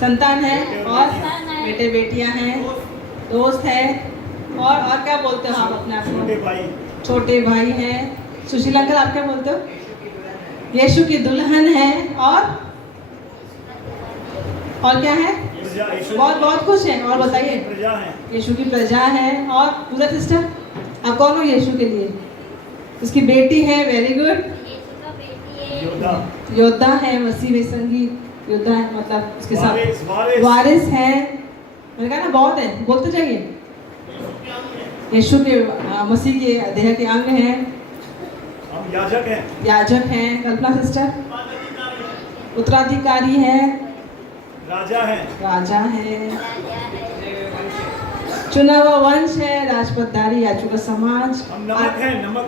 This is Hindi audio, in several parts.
संतान है और बेटे बेटियां हैं, दोस्त है और क्या बोलते हो आप अपने आप को? छोटे भाई हैं। सुशीला अंकल आप क्या बोलते हो? यीशु की दुल्हन है और क्या है? बहुत बहुत कुछ है। और बताइए। यीशु की प्रजा है। और पूजा सिस्टर आप कौन हो यीशु के लिए? उसकी बेटी है। Very good. योद्धा है, मसीह में संगी योद्धा है, मतलब उसके साथ वारिस है। मैंने कहा ना बहुत है, बोलते जाइए। यीशु के मसीह के देह के अंग हैं। हम याजक हैं। कल्पना सिस्टर उत्तराधिकारी है। राजा है। चुना हुआ वंश है। राजपथधारी याजकों का समाज।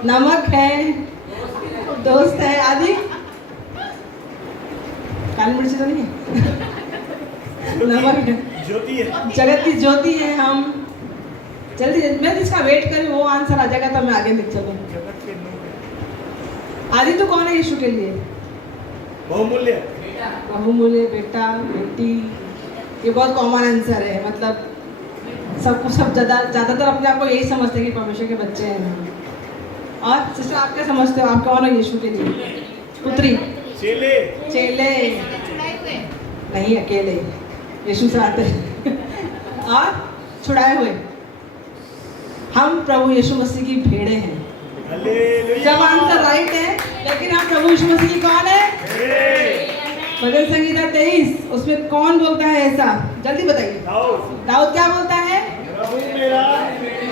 नमक है। दोस्त है। आदि काली मिर्ची तो नहीं है। नमक है। ज्योति है। जगत की ज्योति है हम। जल्दी मैं जिसका वेट करूं वो आंसर आ जाएगा तो मैं आगे निकल चलूं। आदि तो कौन है यीशु के लिए? बहुमूल्य बेटा बेटी। ये बहुत कॉमन आंसर है, मतलब सब ज्यादातर अपने आप को यही समझते हैं कि परमेश्वर के बच्चे हैं। और सिस्टर आप क्या समझते हो? आप कौन हो यीशु के लिए? पुत्री, चेले नहीं, अकेले यीशु से आते और छुड़ाए हुए। हम प्रभु यीशु मसीह की भेड़े हैं। सब आंसर राइट है, लेकिन हम प्रभु यीशु मसीह की कौन है? भजन संगीता 23 उसमें कौन बोलता है ऐसा? जल्दी बताइए। दाऊद क्या बोलता है?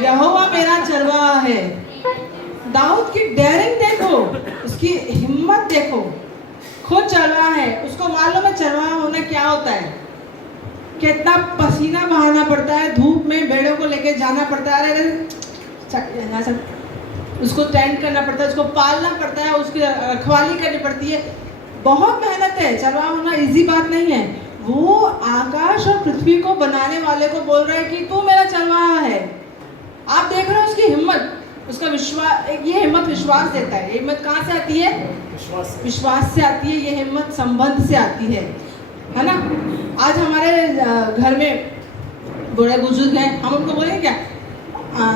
यहोवा मेरा चरवाहा है। दाऊद की डेयरिंग देखो, उसकी हिम्मत देखो। खुद चरवाहा है, उसको मालूम है चरवाहा होना क्या होता है। कितना पसीना बहाना पड़ता है, धूप में भेड़ों को लेके जाना पड़ता है। अरे उसको टेंड करना पड़ता है, उसको पालना पड़ता है, उसकी रखवाली करनी पड़ती है। बहुत मेहनत है। चरवाहा होना इजी बात नहीं है। वो आकाश और पृथ्वी को बनाने वाले को बोल रहा है कि तू मेरा चरवाहा है। आप देख रहे हो उसकी हिम्मत, उसका विश्वास। ये हिम्मत विश्वास देता है। ये हिम्मत कहाँ से आती है? विश्वास से आती है। ये हिम्मत संबंध से आती है ना। आज हमारे घर में बड़े बुजुर्ग हैं, हम उनको बोलेंगे क्या?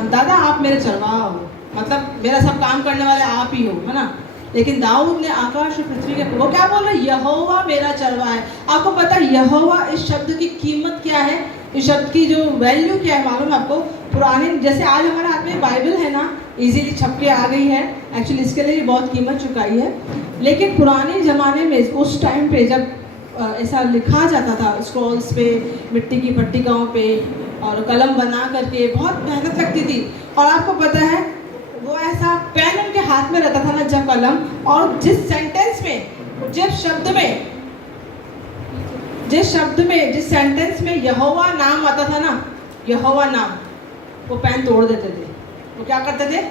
दादा आप मेरे चरवाहा हो, मतलब मेरा सब काम करने वाले आप ही हो, है ना। लेकिन दाऊद ने आकाश और पृथ्वी के, वो क्या बोल रहे? यहोवा मेरा चरवाहा है। आपको पता है यहोवा इस शब्द की कीमत क्या है? इस शब्द की जो वैल्यू क्या है मालूम है आपको? पुराने, जैसे आज हमारे हाथ में बाइबल है ना, इजीली छप के आ गई है। एक्चुअली इसके लिए बहुत कीमत चुकाई है। लेकिन पुराने ज़माने में उस टाइम पे जब ऐसा लिखा जाता था स्क्रॉल्स पे, मिट्टी की पट्टिकाओं पे, और कलम बना करके बहुत मेहनत लगती थी। और आपको पता है वो ऐसा पेन उनके हाथ में रहता था ना जब कलम, और जिस सेंटेंस में, जिस सेंटेंस में यहोवा नाम आता था ना, यहोवा नाम, वो पेन तोड़ देते थे। वो क्या करते थे?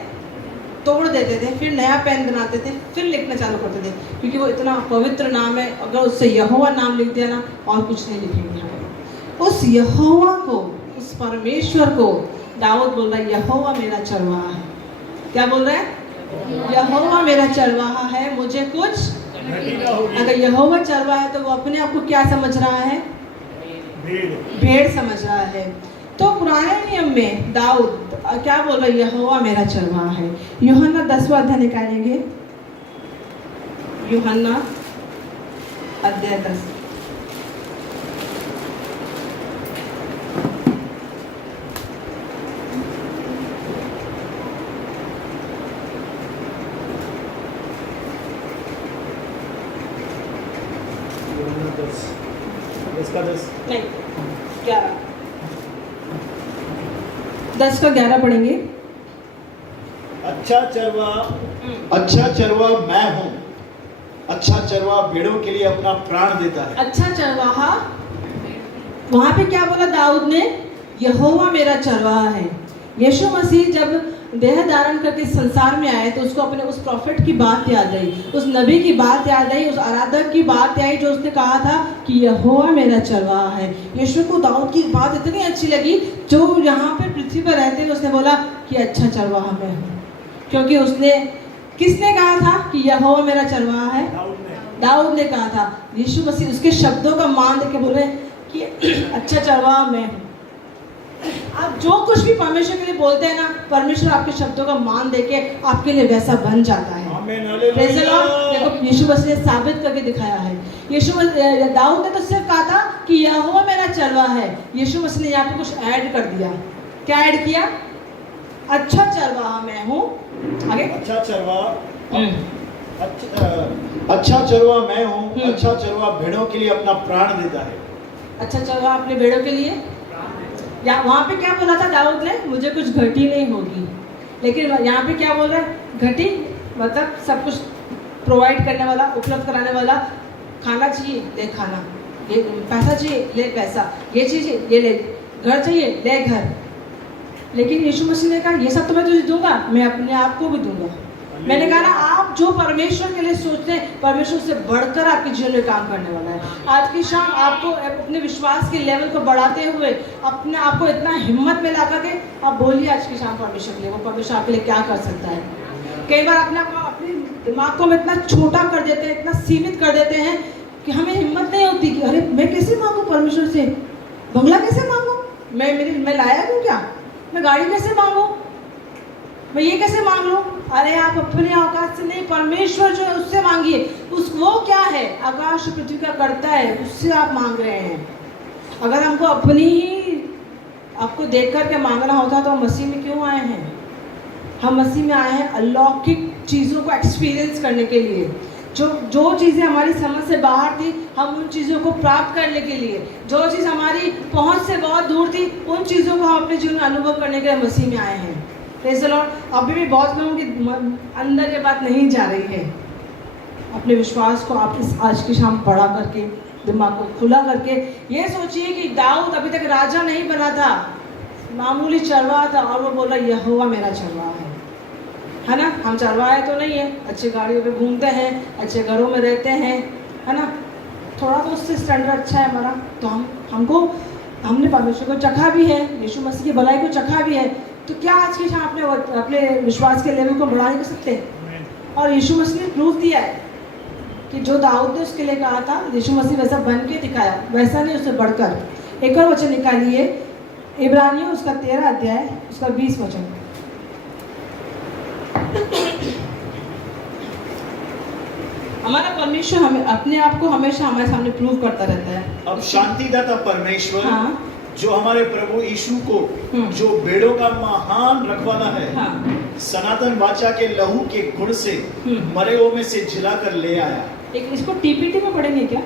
तोड़ देते थे, फिर नया पेन बनाते थे, फिर लिखना चालू करते थे, क्योंकि वो इतना पवित्र नाम है। अगर उससे यहोवा नाम लिख दिया ना, और कुछ नहीं लिखेंगे। उस यहोवा को, उस परमेश्वर को दाऊद बोल रहा है यहोवा मेरा चरवाहा है। क्या बोल रहा है? यहोवा मेरा चरवाहा है, मुझे कुछ। अगर यहोवा चरवाहा है तो वो अपने आप को क्या समझ रहा है? भेड़ समझ रहा है। तो पुराने नियम में दाऊद क्या बोल रहा है? यहोवा मेरा चरवाहा है। यूहन्ना 10वां अध्याय निकालेंगे। यूहन्ना अध्याय 10। नहीं, 11। 10 का 11 पढ़ेंगे। अच्छा चरवाहा मैं हूँ। अच्छा चरवाहा भेड़ों के लिए अपना प्राण देता है। अच्छा चरवाहा, वहां पे क्या बोला दाऊद ने? यहोवा मेरा चरवाहा है। यीशु मसीह जब देह धारण करके संसार में आए तो उसको अपने उस प्रॉफिट की बात याद आई, उस नबी की बात याद आई, उस आराधक की बात आई जो उसने कहा था कि यहोवा मेरा चरवाहा है। यीशु को दाऊद की बात इतनी अच्छी लगी, जो यहाँ पे पृथ्वी पर रहते हैं, उसने बोला कि अच्छा चरवाहा मैं हूँ। क्योंकि उसने, किसने कहा था कि यहोवा मेरा चरवाहा है? दाऊद ने कहा था, यीशु मसीह उसके शब्दों का मान देके बोले कि अच्छा चरवाहा मैं हूँ। आप जो कुछ भी परमेश्वर के लिए बोलते हैं ना, परमेश्वर आपके शब्दों का मान देके आपके लिए वैसा बन जाता है। Praise the Lord। देखो यीशु मसीह ने साबित करके दिखाया है। दाऊद ने तो सिर्फ कहा था कि यहोवा मेरा चरवाहा है। यीशु मसीह ने यहाँ पे कुछ ऐड कर दिया। क्या ऐड किया? अच्छा चरवाहा मैं हूँ। आगे अच्छा चरवाहा मैं हूँ। अच्छा चरवाहा भेड़ों के लिए अपना प्राण देता है। अच्छा चरवाहा अपने भेड़ों के लिए, या वहाँ पे क्या बोला था दाऊद ने? मुझे कुछ घटी नहीं होगी। लेकिन यहाँ पे क्या बोल रहा है? घटी मतलब सब कुछ प्रोवाइड करने वाला, उपलब्ध कराने वाला। खाना चाहिए ले खाना, ये पैसा चाहिए ले पैसा, ये चाहिए ये ले, घर चाहिए ले घर। लेकिन यीशु मसीह ने कहा ये सब तो मैं तुझे दूंगा, मैं अपने आप को भी दूंगा। मैंने कहा ना, आप जो परमेश्वर के लिए सोचते हैं, परमेश्वर से बढ़कर आपके जीवन में काम करने वाला है। आज की शाम आपको अपने विश्वास के लेवल को बढ़ाते हुए अपने आपको इतना हिम्मत में ला करके आप बोलिए आज की शाम परमेश्वर के लिए, वो परमेश्वर आपके लिए क्या कर सकता है। कई बार अपने दिमाग को हम इतना छोटा कर देते हैं, इतना सीमित कर देते हैं कि हमें हिम्मत नहीं होती कि अरे मैं कैसे मांगू परमेश्वर से, बंगला कैसे मांगू, मैं लाया हूँ क्या, मैं गाड़ी कैसे मांगू, मैं ये कैसे मांग लूँ। अरे आप अपने औकात से नहीं, परमेश्वर जो है उससे मांगिए। वो क्या है? आकाश पृथ्वी का करता है, उससे आप मांग रहे हैं। अगर हमको अपनी ही आपको देख करके मांगना होता तो हम मसीह में क्यों आए हैं? हम मसीह में आए हैं अलौकिक चीज़ों को एक्सपीरियंस करने के लिए। जो चीज़ें हमारी समझ से बाहर थी, हम उन चीज़ों को प्राप्त करने के लिए, जो चीज़ हमारी पहुंच से बहुत दूर थी, उन चीज़ों को हम अपने जीवन में अनुभव करने के लिए मसीह में आए हैं। Praise the Lord. अभी भी बहुत लोगों के अंदर ये बात नहीं जा रही है। अपने विश्वास को आप इस आज की शाम बढ़ा करके, दिमाग को खुला करके ये सोचिए कि दाऊद अभी तक राजा नहीं बना था, मामूली चरवाहा था, और वो बोल रहा यहोवा मेरा चरवाहा है ना। हम चरवाहे तो नहीं है, अच्छी गाड़ियों पे घूमते हैं, अच्छे घरों में रहते हैं, है ना, थोड़ा तो उससे स्टैंडर्ड अच्छा है हमारा, तो हमने परमेश्वर को चखा भी है, यीशु मसीह की भलाई को चखा भी है। तो क्या आज की शाम अपने विश्वास के लेवल को बढ़ा नहीं कर सकते? और यीशु मसीह ने प्रूफ दिया है कि जो दाऊद ने उसके लिए कहा था, यीशु मसीह वैसा बन के दिखाया, वैसा नहीं उससे बढ़कर। एक और वचन निकालिए, इब्रानियों उसका 13 अध्याय उसका 20 वचन। हमारा परमेश्वर हमें अपने आप को हमेशा हमारे सामने प्रूव करता रहता है। अब शांतिदाता परमेश्वर, हाँ, जो हमारे प्रभु यीशु को, जो भेड़ों का महान रखवाला है, हाँ, सनातन वाचा के लहू के गुण से मरे हुए में से जिला कर ले आया। एक इसको टीपीटी में पढ़ेंगे क्या?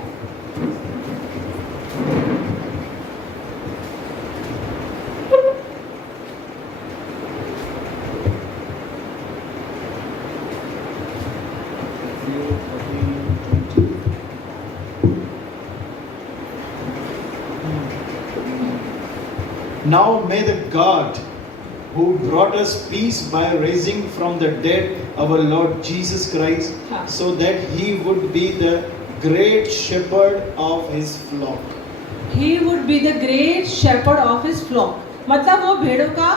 Now may the God who brought us peace by raising from the dead our Lord Jesus Christ, so that he would be the great shepherd of his flock. He would be the great shepherd of his flock. मतलब वो भेड़ों का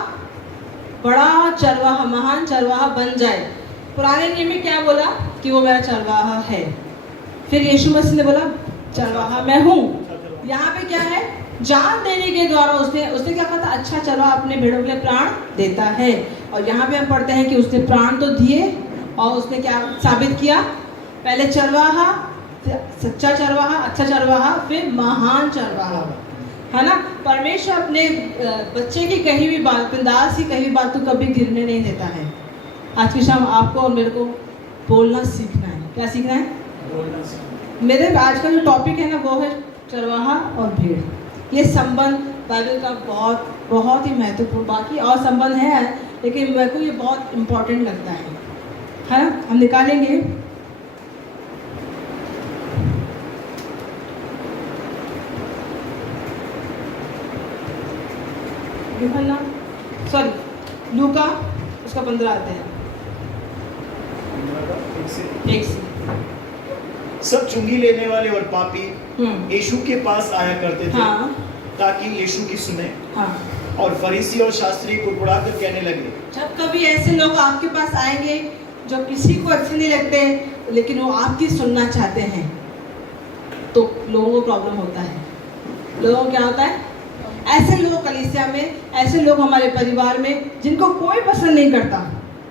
बड़ा चरवाहा, महान चरवाहा बन जाए। पुराने नियम में क्या बोला कि वो मेरा चरवाहा है। फिर यीशु मसीह ने बोला चरवाहा मैं हूँ। यहाँ पे क्या है? जान देने के द्वारा उसने क्या कहा था? अच्छा चरवाहा अपने भेड़ों के लिए प्राण देता है। और यहाँ पे हम पढ़ते हैं कि उसने प्राण तो दिए और उसने क्या साबित किया? पहले चरवाहा, सच्चा चरवाहा, अच्छा चरवाहा, फिर महान चरवाहा, है ना। परमेश्वर अपने बच्चे की कही हुई बात, दास की कही हुई बात तो कभी गिरने नहीं देता है। आज की शाम आपको और मेरे को बोलना सीखना है। क्या सीखना है? बोलना सीखना। मेरे आज का जो टॉपिक है ना, वो है चरवाहा और भेड़। ये संबंध बाइबल का बहुत ही महत्वपूर्ण, बाकी और संबंध है लेकिन मेरे को ये बहुत इम्पोर्टेंट लगता है ना। हम निकालेंगे यूहन्ना, सॉरी लूका उसका 15 अध्याय 1 से। सब चुंगी लेने वाले और पापी यीशु के पास आया करते थे, हाँ, ताकि यीशु की सुने। हाँ, और फरीसी और शास्त्री कुड़कुड़ा कर कहने लगे, जब कभी ऐसे लोग आपके पास आएंगे जो किसी को अच्छे नहीं लगते, लेकिन वो आपकी सुनना चाहते हैं, तो लोगों को प्रॉब्लम होता है। लोगों को क्या होता है? ऐसे लोग कलीसिया में, ऐसे लोग हमारे परिवार में जिनको कोई पसंद नहीं करता,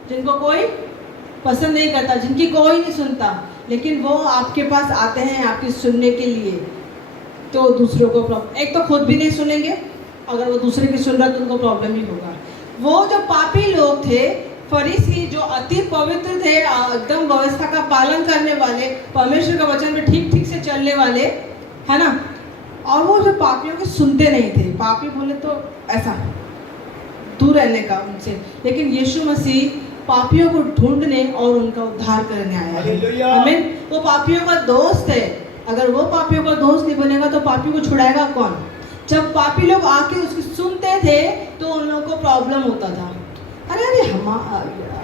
जिनको कोई पसंद नहीं करता, जिनकी कोई नहीं सुनता, लेकिन वो आपके पास आते हैं आपकी सुनने के लिए। तो दूसरों को प्रॉब्लम, एक तो खुद भी नहीं सुनेंगे, अगर वो दूसरे की सुन रहा तो उनको प्रॉब्लम ही होगा। वो जो पापी लोग थे, फरीसी, जो अति पवित्र थे, एकदम व्यवस्था का पालन करने वाले, परमेश्वर का वचन में ठीक ठीक से चलने वाले, है ना, और वो जो पापियों को सुनते नहीं थे, पापी बोले तो ऐसा दूर रहने का उनसे, लेकिन यीशु मसीह पापियों को ढूंढने और उनका उद्धार करने आया है। आमीन। वो पापियों का दोस्त है। अगर वो पापियों का दोस्त नहीं बनेगा तो पापी को छुड़ाएगा कौन? जब पापी लोग आके उसकी सुनते थे तो उन लोगों को प्रॉब्लम होता था। अरे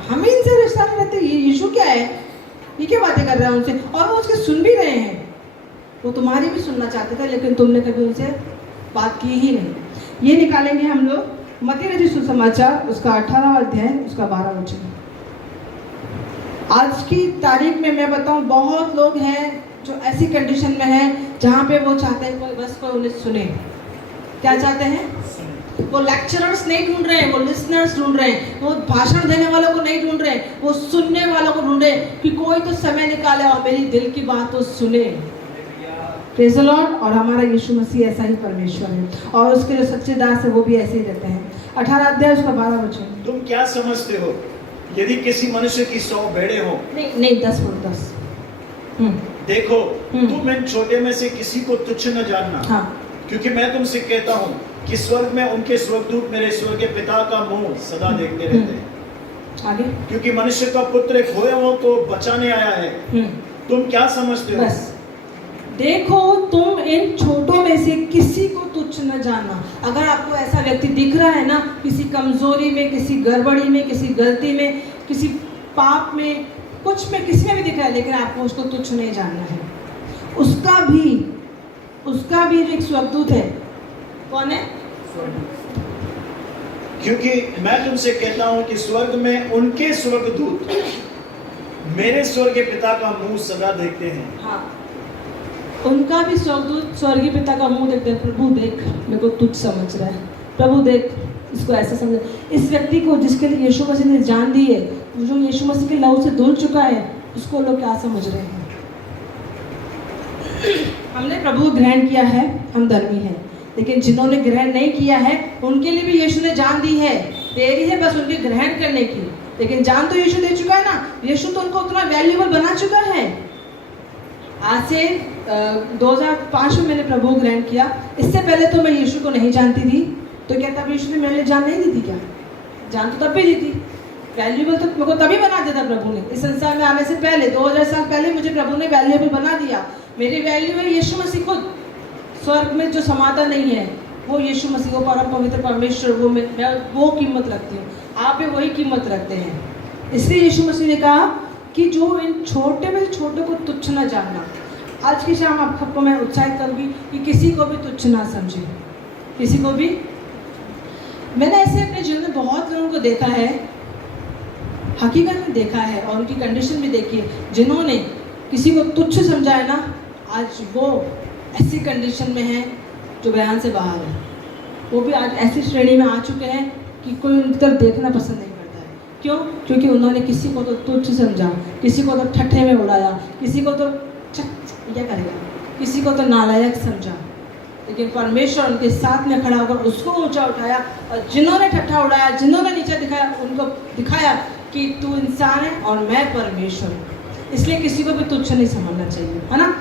हम इनसे रिश्ता नहीं रखते, यीशु क्या है, ये क्या बातें कर रहे हैं उनसे, और वो उसके सुन भी रहे हैं। वो तुम्हारी भी सुनना चाहते थे, लेकिन तुमने कभी उनसे बात की ही नहीं। ये निकालेंगे हम लोग मत्ती रचित सुसमाचार, उसका 18वां अध्याय, उसका 12 वचन। आज की तारीख में मैं बताऊं, बहुत लोग हैं जो ऐसी कंडीशन में हैं जहाँ पे वो चाहते हैं कोई बस कोई उन्हें सुने। क्या चाहते हैं? वो लेक्चरर्स नहीं ढूंढ रहे हैं, वो लिसनर्स ढूंढ रहे हैं, वो भाषण देने वालों को नहीं ढूंढ रहे हैं, वो सुनने वालों को ढूंढ रहे हैं कि कोई तो समय निकाले और मेरी दिल की बात तो सुने। Praise the Lord. और हमारा यीशु मसीह ऐसा ही परमेश्वर है, और उसके जो सच्चे दास है वो भी ऐसे ही रहते हैं। 18 अध्याय उसका 12 वचन। तुम क्या समझते हो, यदि किसी मनुष्य की 100 भेड़ें हो, नहीं 10 देखो तुम इन छोटे में से किसी को तुच्छ न जानना, हाँ। क्योंकि मैं तुमसे कहता हूँ कि स्वर्ग में उनके स्वर्गदूत मेरे स्वर्गीय पिता का मुंह सदा देखते रहते हैं। आगे। क्योंकि मनुष्य का पुत्र एक खोए हुओं को बचाने आया है। तुम क्या समझते हो? बस देखो, तुम इन छोटों में से किसी को तुच्छ न जानना। अगर आपको ऐसा व्यक्ति दिख रहा है ना, किसी कमजोरी में, किसी गड़बड़ी में, किसी गलती में, किसी पाप में, कुछ में, किसी में भी दिख रहा है, लेकिन आपको उसको तुच्छ नहीं जानना है। उसका भी जो एक स्वर्गदूत है, कौन है? क्योंकि मैं तुमसे कहता हूं कि स्वर्ग में उनके स्वर्गदूत मेरे स्वर्गीय पिता का मुंह सदा देखते हैं। हाँ, उनका भी स्वर्गदूत स्वर्गीय पिता का मुंह देखते हैं। प्रभु देख, मेरे को तुच्छ समझ रहा है, प्रभु देख, इसको ऐसा समझ। इस व्यक्ति को जिसके लिए यीशु मसीह ने जान दी है, जो यीशु मसीह के लहू से धुल चुका है, उसको लोग क्या समझ रहे हैं? हमने प्रभु ग्रहण किया है, हम धर्मी हैं, लेकिन जिन्होंने ग्रहण नहीं किया है उनके लिए भी यीशु ने जान दी है। देरी है बस उनके ग्रहण करने की, लेकिन जान तो यीशु दे चुका है ना। यीशु तो उनको उतना वैल्यूएबल बना चुका है। आज से 2005 में मैंने प्रभु ग्रहण किया। इससे पहले तो मैं यीशु को नहीं जानती थी, तो क्या तब यीशु ने मेरे लिए जान नहीं दी थी? क्या जान तो तब भी दी थी। वैल्यूएबल तो मेरे को तभी बना दिया था प्रभु ने। इस संसार में आने से पहले 2000 साल पहले मुझे प्रभु ने वैल्यूएबल बना दिया। मेरी वैल्यू है यीशु मसीह खुद। स्वर्ग में जो समाता नहीं है वो यीशु मसीह, वो परम पवित्र परमेश्वर, वो मैं वो कीमत रखती हूँ। आप भी वही कीमत रखते हैं। इसलिए यीशु मसीह ने कहा कि जो इन छोटे में छोटे को तुच्छ न जानना। आज की शाम आपको मैं उत्साहित करूँगी कि किसी को भी तुच्छ ना समझे, किसी को भी। मैंने ऐसे अपने जीवन में बहुत लोगों को देखा है, हकीकत में देखा है, और उनकी कंडीशन भी देखी है, जिन्होंने किसी को तुच्छ समझा है ना, आज वो ऐसी कंडीशन में है जो बयान से बाहर है। वो भी आज ऐसी श्रेणी में आ चुके हैं कि कोई उनकी तरफ देखना पसंद नहीं करता है। क्यों? क्योंकि उन्होंने किसी को तो तुच्छ समझा, किसी को तो ठट्ठे में उड़ाया, किसी को तो क्या करेगा, किसी को तो नालायक समझा। लेकिन परमेश्वर उनके साथ में खड़ा होकर उसको ऊंचा उठाया, और जिन्होंने ठट्ठा उड़ाया, जिन्होंने नीचे दिखाया, उनको दिखाया कि तू इंसान है और मैं परमेश्वर हूँ। इसलिए किसी को भी तुच्छ नहीं समझना चाहिए, है ना।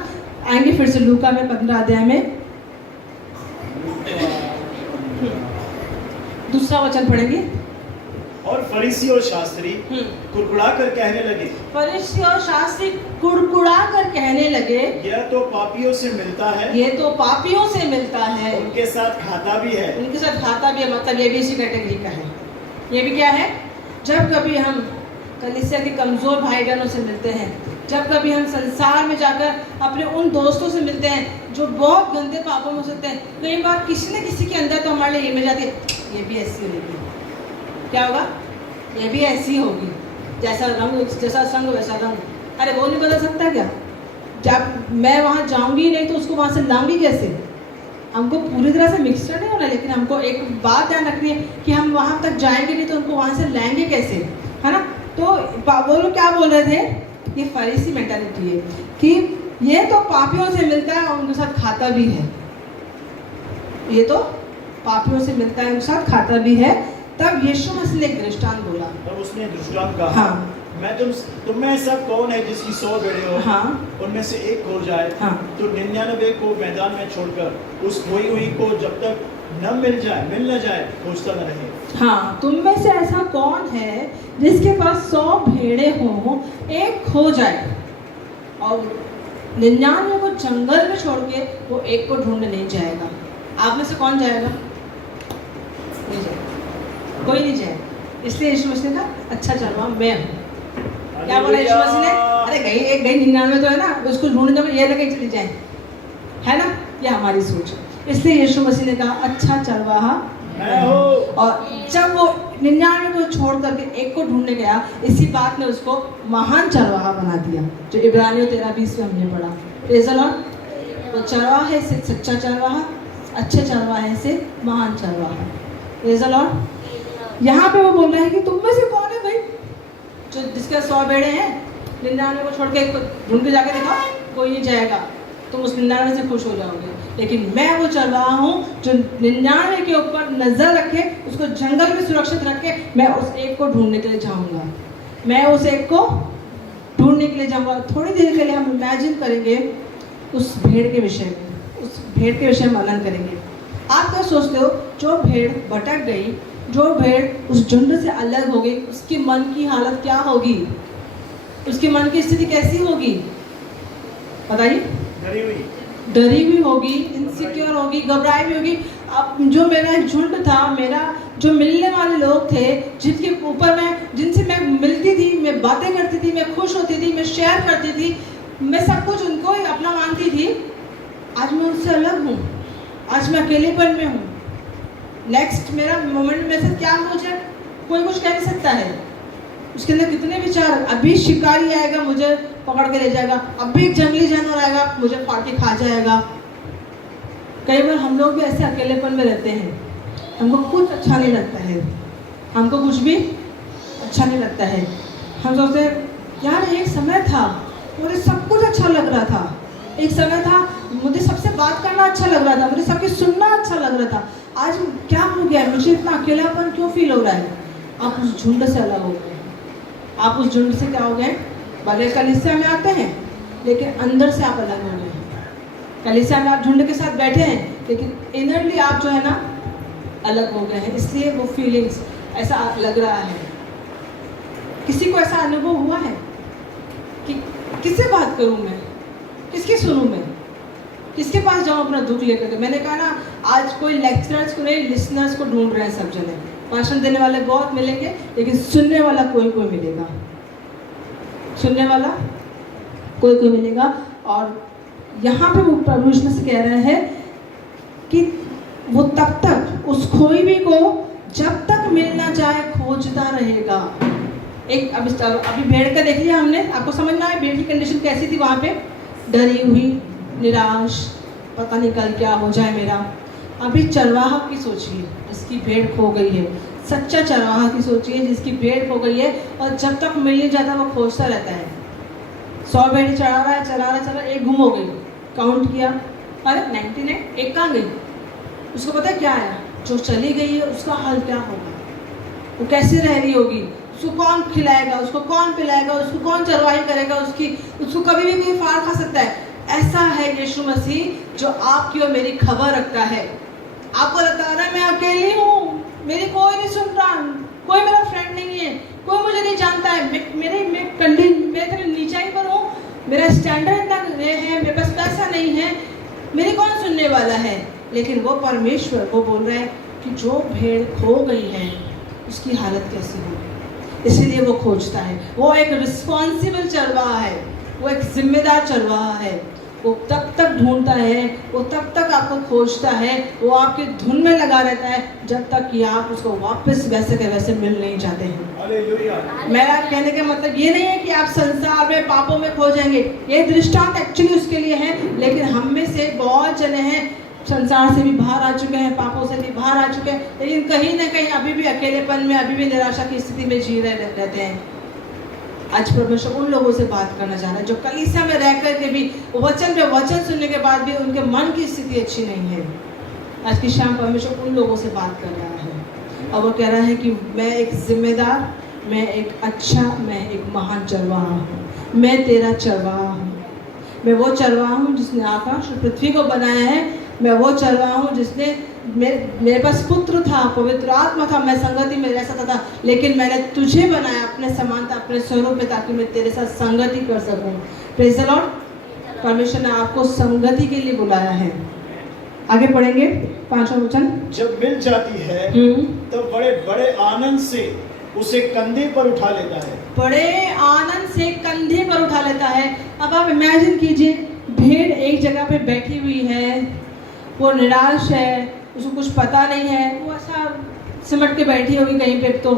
आएंगे फिर से लूका में 15 अध्याय में दूसरा वचन पढ़ेंगे। और फरीसी और शास्त्री कुड़कुड़ा कर कहने लगे, फरीसी और शास्त्री कुड़कुड़ा कर कहने लगे, यह तो पापियों से मिलता है, ये तो पापियों से मिलता है, उनके साथ खाता भी है। उनके साथ खाता भी है, मतलब ये भी इसी कैटेगरी का है। ये भी क्या है? जब कभी हम कलीसिया के कमजोर भाई बहनों से मिलते हैं, जब कभी हम संसार में जाकर अपने उन दोस्तों से मिलते हैं जो बहुत गंदे पापों में होते हैं, कई बार किसी न किसी के अंदर तो हमारे लिए इमेज आती है, ये भी ऐसी होगी। क्या होगा? ये भी ऐसी होगी, जैसा रंग जैसा संग वैसा रंग, अरे वो नहीं बदल सकता क्या? जब मैं वहाँ जाऊंगी नहीं तो उसको वहाँ से लाऊंगी कैसे? हमको पूरी तरह से मिक्सचर नहीं होना, लेकिन हमको एक बात ध्यान रखनी है कि हम वहाँ तक जाएंगे नहीं तो उनको वहाँ से लाएंगे कैसे, है ना? तो वो लोग क्या बोल रहे थे, ये फरीसी मेंटालिटी है कि ये तो पापियों से मिलता है और उनके साथ खाता भी है, ये तो पापियों से मिलता है उनके साथ खाता भी है। तब यीशु मसीह ने एक दृष्टांत बोला। तब उसने दृष्टांत कहा, हाँ, मैं तुम में ऐसा कौन है जिसकी 100 भेड़ें हो, हाँ, उनमें से एक खो जाए, हाँ, तो 99 को मैदान में छोड़कर उस खोई हुई को जब तक न मिल न जाए खोजता न रहे। हाँ, तुम में से ऐसा कौन है जिसके पास 100 भेड़ें हो, एक खो जाए और 99 को जंगल में छोड़ के वो एक को ढूंढने नहीं जाएगा? आप में से कौन जाएगा? नहीं जाएगा, कोई नहीं जाएगा। इसलिए यीशु मसीह ने कहा, अच्छा चलो मैं हूँ। क्या बोला यीशु मसीह ने? अरे गई 99 तो है ना, उसको ढूंढने में ये लगे चली जाए, है ना? ये हमारी सोच है। इसलिए यीशु मसीह ने कहा, अच्छा चरवाहा मैं हूँ। और जब वो 99 को छोड़ करके एक को ढूंढने गया, इसी बात ने उसको महान चरवाहा बना दिया, जो इब्रानियों 13:20 में हमने पढ़ा। Praise the Lord. वो चरवाहे से सच्चा चरवाहा, अच्छे चरवाहे से महान चरवाहा। Praise the Lord. यहाँ पे वो बोल रहा है कि तुम में से कौन है भाई जो जिसके 100 भेड़े हैं, 99 को छोड़ के एक को ढूंढ के जाके देखा, कोई नहीं जाएगा, तुम उस 99 से खुश हो जाओगे। लेकिन मैं वो चरवाहा हूँ जो 99 के ऊपर नजर रखे, उसको जंगल में सुरक्षित रख के मैं उस एक को ढूंढने के लिए जाऊंगा। मैं उस एक को ढूंढने के लिए जाऊंगा। थोड़ी देर के लिए हम इमेजिन करेंगे उस भेड़ के विषय में, उस भेड़ के विषय में मनन करेंगे। आप क्या सोचते हो, जो भेड़ भटक गई, जो भेड़ उस झुंड से अलग हो गई, उसके मन की हालत क्या होगी? उसके मन की स्थिति कैसी होगी बताइए? डरी हुई होगी, इनसिक्योर होगी, घबराई हुई होगी। अब जो मेरा झुंड था, मेरा जो मिलने वाले लोग थे, जिनके ऊपर जिनसे मैं मिलती थी, मैं बातें करती थी, मैं खुश होती थी, मैं शेयर करती थी, मैं सब कुछ उनको ही अपना मानती थी, आज मैं उनसे अलग हूँ, आज मैं अकेलेपन में हूँ। नेक्स्ट मेरा मोमेंट में से क्या हो जाए, कोई कुछ कह नहीं सकता है। उसके अंदर कितने विचार, अभी शिकारी आएगा मुझे पकड़ के ले जाएगा, अभी एक जंगली जानवर आएगा मुझे फाड़ के खा जाएगा। कई बार हम लोग भी ऐसे अकेलेपन में रहते हैं, हमको कुछ अच्छा नहीं लगता है, हमको कुछ भी अच्छा नहीं लगता है। हम सोचते हैं यार एक समय था मुझे सब कुछ अच्छा लग रहा था, एक समय था मुझे सबसे बात करना अच्छा लग रहा था, मुझे सबकी सुनना अच्छा लग रहा था, आज क्या हो गया, मुझे इतना अकेलापन क्यों फील हो रहा है? आप उस झुंड से अलग हो गए। आप उस झुंड से क्या हो गए? भले कलीसिया में आते हैं लेकिन अंदर से आप अलग हो गए हैं। कलीसिया में आप झुंड के साथ बैठे हैं लेकिन इनरली आप जो है ना अलग हो गए हैं, इसलिए वो फीलिंग्स ऐसा लग रहा है। किसी को ऐसा अनुभव हुआ है कि किससे बात करूं मैं, किसकी सुनूं मैं, किसके पास जाऊं अपना दुख लेकर के? मैंने कहा ना, आज कोई लेक्चरर्स को नहीं, लिसनर्स को ढूंढ रहे हैं सब जने। भाषण देने वाले बहुत मिलेंगे लेकिन सुनने वाला कोई कोई मिलेगा, सुनने वाला कोई कोई मिलेगा। और यहाँ पे वो प्रभु यीशु मसीह कह रहे हैं कि वो तब तक उस खोई हुई को जब तक मिल ना जाए खोजता रहेगा। एक अभी भेड़ का देख लिया हमने, आपको समझ में आया भेड़ की कंडीशन कैसी थी वहाँ पे? डरी हुई, निराश, पता नहीं कल क्या हो जाए मेरा। अभी चरवाहा की सोचिए जिसकी भेड़ खो गई है, सच्चा चरवाहा की सोचिए जिसकी भेड़ खो गई है और जब तक मिल नहीं जाता वो खोजता रहता है। 100 भेड़ चढ़ा रहा है, एक गुम हो गई, काउंट किया, अरे 99, एक कहाँ गई? उसको पता है क्या आया? जो चली गई है उसका हाल क्या होगा, वो कैसे रह रही होगी, उसको कौन खिलाएगा, उसको कौन पिलाएगा, उसको कौन चरवाही करेगा, उसको कभी भी कोई फाड़ खा सकता है। ऐसा है यीशु मसीह जो आपकी और मेरी खबर रखता है। आपको लगता है मैं अकेली हूँ, मेरी कोई नहीं सुन रहा, कोई मेरा फ्रेंड नहीं है, कोई मुझे नहीं जानता है, मैं नीचाई पर हूँ, मेरा स्टैंडर्ड इतना है, मेरे पास पैसा नहीं है, मेरी कौन सुनने वाला है? लेकिन वो परमेश्वर वो बोल रहा है कि जो भेड़ खो गई है उसकी हालत कैसी होगी, इसीलिए वो खोजता है। वो एक रिस्पॉन्सिबल चरवाहा है, वो एक जिम्मेदार चरवाहा है। वो तब तक ढूंढता है, वो तब तक आपको खोजता है, वो आपके धुन में लगा रहता है जब तक कि आप उसको वापस वैसे के वैसे मिल नहीं जाते हैं। हालेलुया। मेरा कहने का मतलब ये नहीं है कि आप संसार में पापों में खो जाएंगे, ये दृष्टांत एक्चुअली उसके लिए है। लेकिन हम में से बहुत जने हैं संसार से भी बाहर आ चुके हैं, पापों से भी बाहर आ चुके हैं, लेकिन कहीं ना कहीं अभी भी अकेलेपन में, अभी भी निराशा की स्थिति में जी रहे रहते हैं। आज परमेश्वर उन लोगों से बात करना चाह रहा है जो कलीसिया में रह कर के भी वचन पे वचन सुनने के बाद भी उनके मन की स्थिति अच्छी नहीं है। आज की शाम परमेश्वर उन लोगों से बात कर रहा है और वो कह रहा है कि मैं एक जिम्मेदार, मैं एक अच्छा, मैं एक महान चरवाहा हूँ, मैं तेरा चरवाहा हूँ। मैं वो चरवाहा हूँ जिसने आकाश और पृथ्वी को बनाया है। मैं वो चरवाहा हूँ जिसने मेरे पास पुत्र था, पवित्र आत्मा था, मैं संगति में रह सकता था, लेकिन मैंने तुझे बनाया अपने समानता, अपने स्वरूप में, ताकि मैं तेरे साथ संगति कर सकूं। Praise the Lord. परमेश्वर ने आपको संगति के लिए बुलाया है। आगे पढ़ेंगे 5वां वचन। जब मिल जाती है तो बड़े बड़े आनंद से उसे कंधे पर उठा लेता है। बड़े आनंद से कंधे पर उठा लेता है। अब आप इमेजिन कीजिए, भेड़ एक जगह पे बैठी हुई है, वो निराश है, उसको कुछ पता नहीं है, वो ऐसा सिमट के बैठी होगी कहीं पे, तो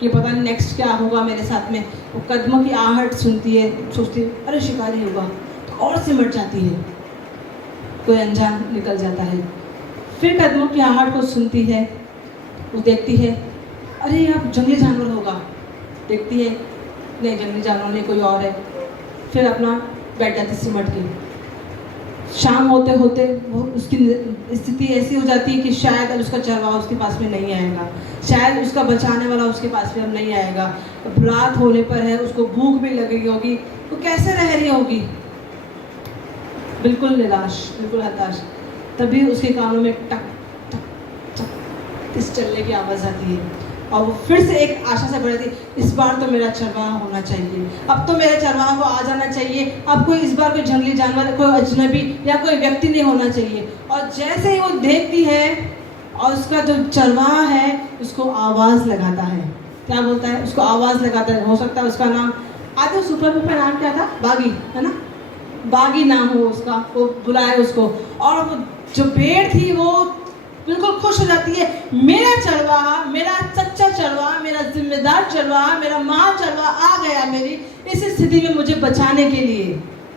कि पता नहीं नेक्स्ट क्या होगा मेरे साथ में। वो कदमों की आहट सुनती है, सोचती है अरे शिकारी होगा, तो और सिमट जाती है, कोई अनजान निकल जाता है। फिर कदमों की आहट को सुनती है, वो देखती है अरे यहाँ जंगली जानवर होगा, देखती है नहीं जंगली जानवर नहीं, कोई और है, फिर अपना बैठ जाती सिमट के। शाम होते होते वो उसकी स्थिति ऐसी हो जाती है कि शायद अब उसका चरवाहा उसके पास में नहीं आएगा, शायद उसका बचाने वाला उसके पास में अब नहीं आएगा। अब रात होने पर है, उसको भूख भी लगी होगी, तो कैसे रह रही होगी, बिल्कुल निराश, बिल्कुल हताश। तभी उसके कानों में टक टक टक इस चलने की आवाज़ आती है और वो फिर से एक आशा से बढ़ती है, इस बार तो मेरा चरवाहा होना चाहिए, अब तो मेरे चरवाहा को आ जाना चाहिए, अब कोई इस बार कोई जंगली जानवर, कोई अजनबी या कोई व्यक्ति नहीं होना चाहिए। और जैसे ही वो देखती है और उसका जो चरवाहा है उसको आवाज़ लगाता है, क्या बोलता है, उसको आवाज़ लगाता है। हो सकता है उसका नाम, आधे सुपर का नाम क्या था, बागी, है ना, बागी नाम हो उसका, वो बुलाए उसको। और वो जो भेड़ थी वो बिल्कुल खुश हो जाती है, मेरा चरवाहा, मेरा सच्चा चरवाहा, मेरा जिम्मेदार चरवाहा, मेरा महान चरवाहा आ गया मेरी इस स्थिति में मुझे बचाने के लिए।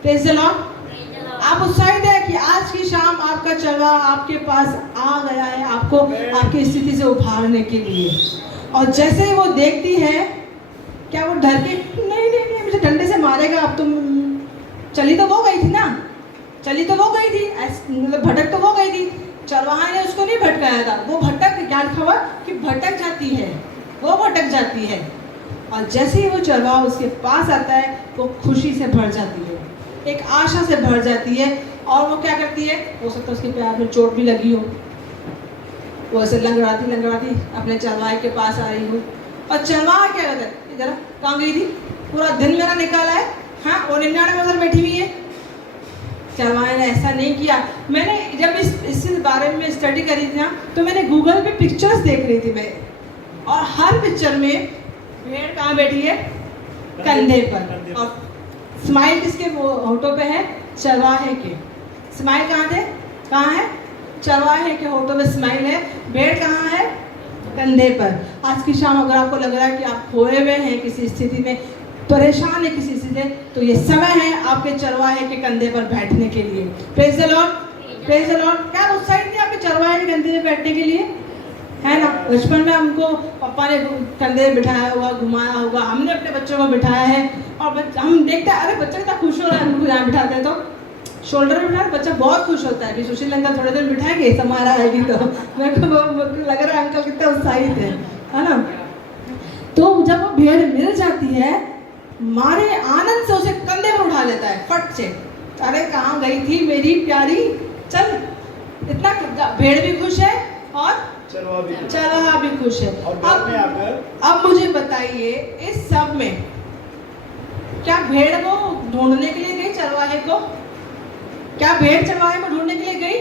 Praise the Lord. आप उत्साहित है कि आज की शाम आपका चरवाहा आपके पास आ गया है, आपको आपकी स्थिति से उभारने के लिए। और जैसे ही वो देखती है, क्या वो डर के नहीं नहीं नहीं मुझे डंडे से मारेगा, अब तुम चली तो वो गई थी ना, चली तो वो गई थी, मतलब भटक तो वो गई थी, चरवाहा ने उसको नहीं भटकाया था, वो भटक, ज्ञान खबर कि भटक जाती है, वो भटक जाती है। और जैसे ही वो चरवाहा उसके पास आता है वो खुशी से भर जाती है, एक आशा से भर जाती है। और वो क्या करती है, हो सकता है उसके पैर में चोट भी लगी हो, वो ऐसे लंगड़ाती लंगड़ाती अपने चरवाहे के पास आ रही हो। और चरवाहा क्या करता है, इधर कहाँ गई थी, पूरा दिन मेरा निकाला है, हाँ, और 99 उधर बैठी हुई है। चरवाहे ने ऐसा नहीं किया। मैंने जब इस बारे में स्टडी करी थी ना, तो मैंने गूगल पे पिक्चर्स देख रही थी मैं, और हर पिक्चर में भेड़ कहाँ बैठी है, कंधे पर, और स्माइल किसके होठों पे है, चरवाहे के। स्माइल कहाँ थे, कहाँ है, चरवाहे के होठों पे स्माइल है, भेड़ कहाँ है, कंधे पर। आज की शाम अगर आपको लग रहा है कि आप खोए हुए हैं किसी स्थिति में, परेशान है किसी से, तो ये समय है आपके चरवाहे के कंधे पर बैठने के लिए। Praise the Lord, praise the Lord. क्या उत्साहित थी आपके चरवाहे के कंधे पे बैठने के लिए, है ना। बचपन में हमको पापा ने कंधे पे बिठाया होगा, घुमाया होगा, हमने अपने बच्चों को बिठाया है, और हम देखते हैं अरे बच्चा कितना खुश हो रहा है, हमको यहाँ बिठाते हैं तो शोल्डर पे बिठाए, बच्चा बहुत खुश होता है। अभी सुशील अंकल थोड़े दिन बिठाएंगे, समारा आएगी तो मेरे को लग रहा है अंकल कितना उत्साहित है ना। तो जब वो भेड़ मिल जाती है, मारे आनंद से उसे कंधे पर उठा लेता है फट से, अरे कहाँ गई थी मेरी प्यारी, चल। इतना भेड़ भी खुश है और चरवाहा भी खुश है। अब मुझे बताइए, इस सब में क्या भेड़ को ढूंढने के लिए गई चरवाहे को, क्या भेड़ चरवाहे को ढूंढने के लिए गई,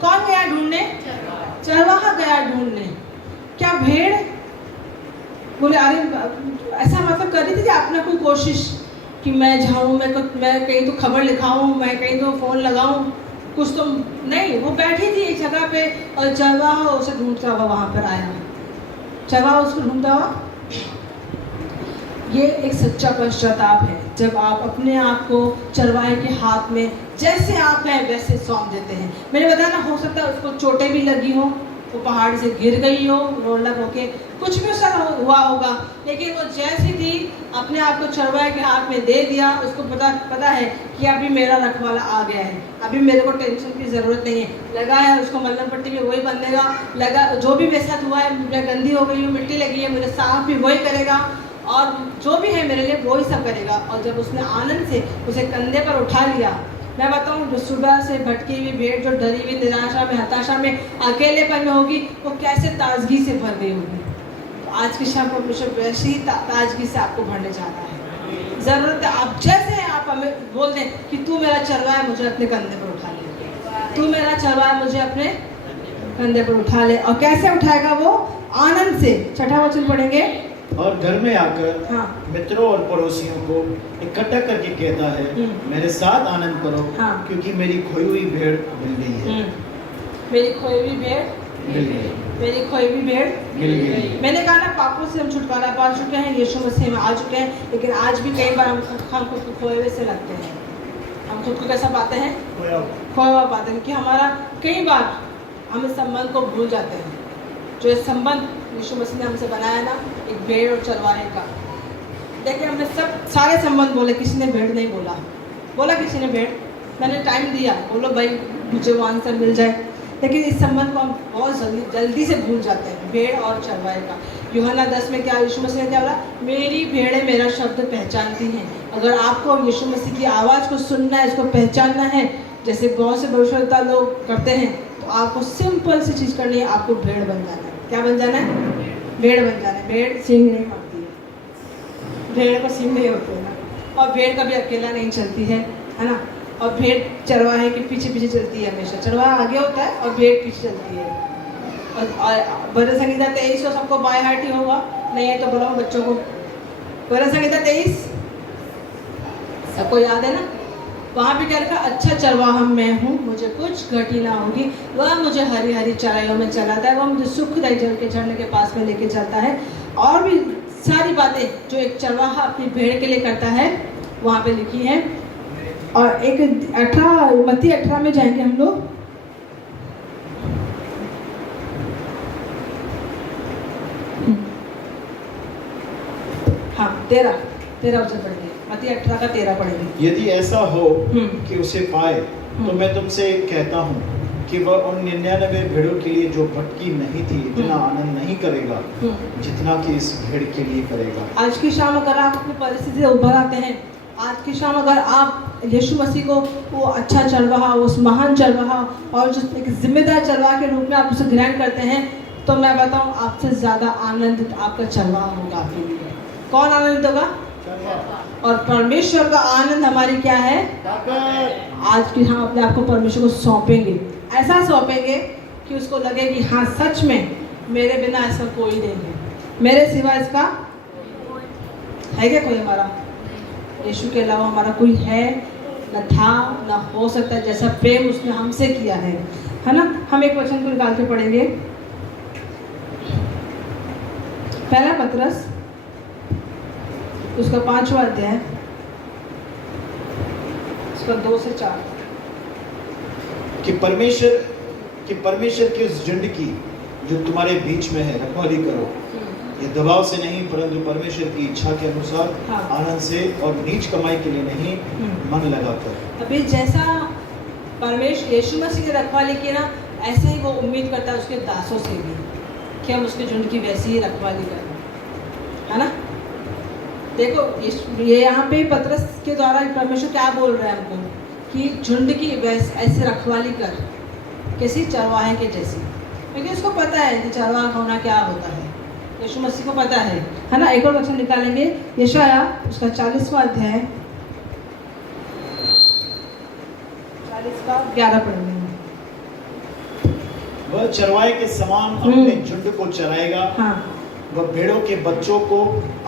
कौन गया ढूंढने, चरवाहा गया ढूंढने। क्या भेड़ बोले अरे ऐसा मतलब कर रही थी कि अपना कोई कोशिश, कि मैं जाऊँ, मैं कहीं तो खबर लिखाऊँ, मैं कहीं तो फ़ोन लगाऊँ, कुछ तो नहीं। वो बैठी थी एक जगह पे और चरवाहा उसे ढूंढता हुआ वहाँ पर आया, चरवाहा उसको ढूंढता हुआ। ये एक सच्चा पश्चाताप है, जब आप अपने आप को चरवाहे के हाथ में जैसे आप हैं वैसे सौंप देते हैं। मैंने बताया ना, हो सकता है उसको चोटें भी लगी हो, वो पहाड़ से गिर गई हो रोलक होके, कुछ भी उसका हुआ होगा, लेकिन वो जैसी थी अपने आप को चरवाहे के हाथ में दे दिया। उसको पता है कि अभी मेरा रखवाला आ गया है, अभी मेरे को टेंशन की ज़रूरत नहीं है। लगा है उसको मल्लम पट्टी में वही बंधेगा, लगा जो भी मेरे साथ हुआ है, मैं गंदी हो गई हूँ, मिट्टी लगी है, मुझे साफ भी वही करेगा और जो भी है मेरे लिए वही सब करेगा। और जब उसने आनंद से उसे कंधे पर उठा लिया, मैं बताऊँ सुबह से भटकी हुई भेड़ जो डरी हुई, निराशा में, हताशा में, अकेलेपन में होगी, वो कैसे ताजगी से भर गई होगी। तो आज की शाम परमेश्वर वैसी ही ताजगी से आपको भरने जा रहा है। ज़रूरत है आप जैसे हैं, आप हमें बोल दें कि तू मेरा चरवाहा है, मुझे अपने कंधे पर उठा ले, तू मेरा चरवाहा है, मुझे अपने कंधे पर उठा ले। और कैसे उठाएगा वो? आनंद से। छठा वचन पढ़ेंगे। और घर में आकर हाँ। मित्रों और पड़ोसियों को इकट्ठा करके कहता है, मेरे साथ आनंद करो, हाँ। क्योंकि मेरी खोई हुई भेड़ मिल गई है। मेरी खोई हुई भेड़ मिल गई, मेरी खोई हुई भेड़ मिल गई। मैंने कहा ना, पापों से हम छुटकारा पा चुके हैं, यीशु मसीह में आ चुके हैं, लेकिन आज भी कई बार हम खुद को खोए हुए से लगते हैं। हम खुद को कैसा पाते हैं? खोया हुआ पाते हैं, कि हमारा कई बार हम इस संबंध को भूल जाते हैं, जो इस संबंध यीशु मसीह ने हमसे बनाया ना, एक भेड़ और चरवाहे का। देखिए, हमने सब सारे संबंध बोले, किसी ने भेड़ नहीं बोला किसी ने भेड़। मैंने टाइम दिया, बोलो भाई मुझे वो आंसर मिल जाए, लेकिन इस संबंध को हम बहुत जल्दी से भूल जाते हैं, भेड़ और चरवाहे का। यूहन्ना 10 में क्या यीशु मसीह ने क्या बोला? मेरी भेड़ें मेरा शब्द पहचानती हैं। अगर आपको यीशु मसीह की आवाज़ को सुनना है, इसको पहचानना है, जैसे बहुत से भविष्यवक्ता लोग करते हैं, तो आपको सिंपल सी चीज़ करनी है, आपको भेड़ बन जाना है। क्या बन जाना है? भेड़ बन जाना है। भेड़ सींग नहीं मारती है, भेड़ को सींग नहीं होते ना, और भेड़ कभी अकेला नहीं चलती है ना। और भेड़ चरवाहे के पीछे पीछे चलती है हमेशा। चरवाहा आगे होता है और भेड़ पीछे चलती है। और भजन संहिता 23 तो सबको बाय हार्ट ही होगा, नहीं है तो बोलो बच्चों को। भजन संहिता 23 सबको याद है ना? वहाँ भी क्या लिखा? अच्छा चरवाहा मैं हूँ, मुझे कुछ घटी ना होगी। वह मुझे हरी हरी चराइयों में चलाता है, वह मुझे सुखदायी जल के झरने के पास में लेके चलता है। और भी सारी बातें जो एक चरवाहा अपनी भेड़ के लिए करता है वहाँ पे लिखी है। और एक 18 मत्ती 18 में जाएंगे हम लोग। हाँ, 13 वचन पढ़ेंगे। मत्ती 18 का 13 पढ़ेंगे। यदि ऐसा हो कि उसे पाए, तो मैं तुमसे कहता हूँ कि वह उन 99 भेड़ों के लिए जो भटकी नहीं थी इतना आनंद नहीं करेगा जितना कि इस भेड़ के लिए करेगा। आज की शाम अगर आप अपनी परिस्थिति से उभर आते हैं, आज की शाम अगर आप यीशु मसीह को वो अच्छा चरवाहा, उस महान चरवाहा और जो एक जिम्मेदार चरवाहा के रूप में आप उसे ग्रहण करते हैं, तो मैं बताऊं आपसे ज़्यादा आनंदित आपका चरवाहा होगा आपके लिए। कौन आनंदित होगा? और परमेश्वर का आनंद हमारी क्या है? आज की हम अपने आप को परमेश्वर को सौंपेंगे, ऐसा सौंपेंगे कि उसको लगे कि हाँ सच में मेरे बिना ऐसा कोई नहीं है, मेरे सिवा इसका है क्या कोई? हमारा यीशु के अलावा हमारा कोई है न था न हो सकता है, जैसा प्रेम उसने हमसे किया है ना। हम एक वचन को निकाल के पढ़ेंगे। पहला पतरस उसका 5वां अध्याय, उसका 2 से 4। कि परमेश्वर की उस झुंड की जो तुम्हारे बीच में है रखवाली करो, ये दबाव से नहीं परंतु परमेश्वर की इच्छा के अनुसार, हाँ। आनंद से और नीच कमाई के लिए नहीं, मन लगाकर। अभी जैसा परमेश्वर यीशु मसीह की रखवाली की ना, ऐसे ही वो उम्मीद करता है उसके दासों से भी कि हम उसके झुंड की वैसी ही रखवाली करें, है ना। देखो ये यहाँ पे पतरस के द्वारा परमेश्वर क्या बोल रहा है हमको कि झुंड की ऐसे रखवाली कर, किसी चरवाहे के जैसी, क्योंकि उसको पता है कि चरवाहा होना क्या होता है। यीशु मसीह को पता है ना। एक और वचन निकालेंगे, यशाया उसका 40वां अध्याय, 40:11 पढ़ेंगे। वह चरवाहे के समान अपने झुंड को चराएगा, हाँ। वह भेड़ों के बच्चों को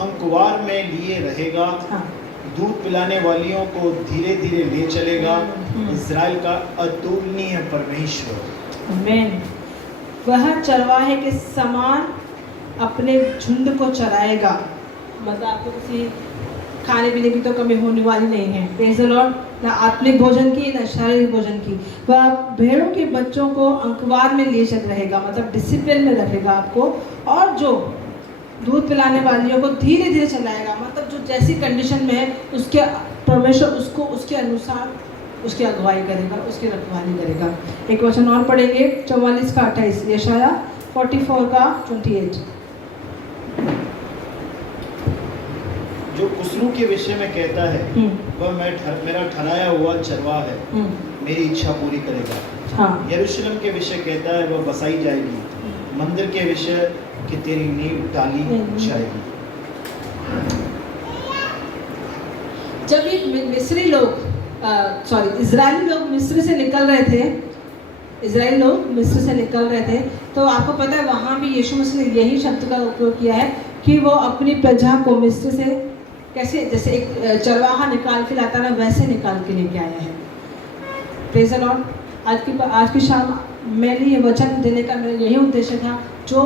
अंकुवार में लिए रहेगा, हाँ। दूध पिलाने वालियों को धीरे धीरे ले चलेगा। इज़राइल का अतुलनीय परमेश्वर। आमीन। वह चरवाहे के समान अपने झुंड को चराएगा। मतलब आपको किसी खाने पीने की तो कमी होने वाली नहीं है। Praise the Lord. ना आत्मिक भोजन की ना शारीरिक भोजन की। वह भेड़ों के बच्चों को अंकवार में ले चल रहेगा, मतलब डिसिप्लिन में रखेगा आपको। और जो दूध पिलाने वालियों को धीरे धीरे चलाएगा, मतलब जो जैसी कंडीशन में है उसके परमेश्वर उसको उसके अनुसार उसकी अगुवाई करेगा, उसकी रखवाली करेगा। एक वचन और पढ़ेंगे 44 का 28, यशाया 44 का 28। जो कुसरू के विषय में कहता है वह मेरा ठहराया हुआ चरवाहा है, मेरी इच्छा पूरी करेगा। हाँ। यरूशलेम के विषय कहता है वह बसाई जाएगी, मंदिर के विषय कि तेरी नींव डाली जाएगी। जब ये मिस्री लोग इजरायली लोग मिस्र से निकल रहे थे, इजरायली लोग मिस्र से निकल रहे थे, तो आपको पता है वहाँ भी यीशु मसीह ने यही शब्द का उपयोग किया है कि वो अपनी प्रजा को मिस्र से कैसे, जैसे एक चरवाहा निकाल के लाता ना, वैसे निकाल के लेके आया है। Praise the Lord. आज की शाम मैंने ये वचन देने का मेरा यही उद्देश्य था, जो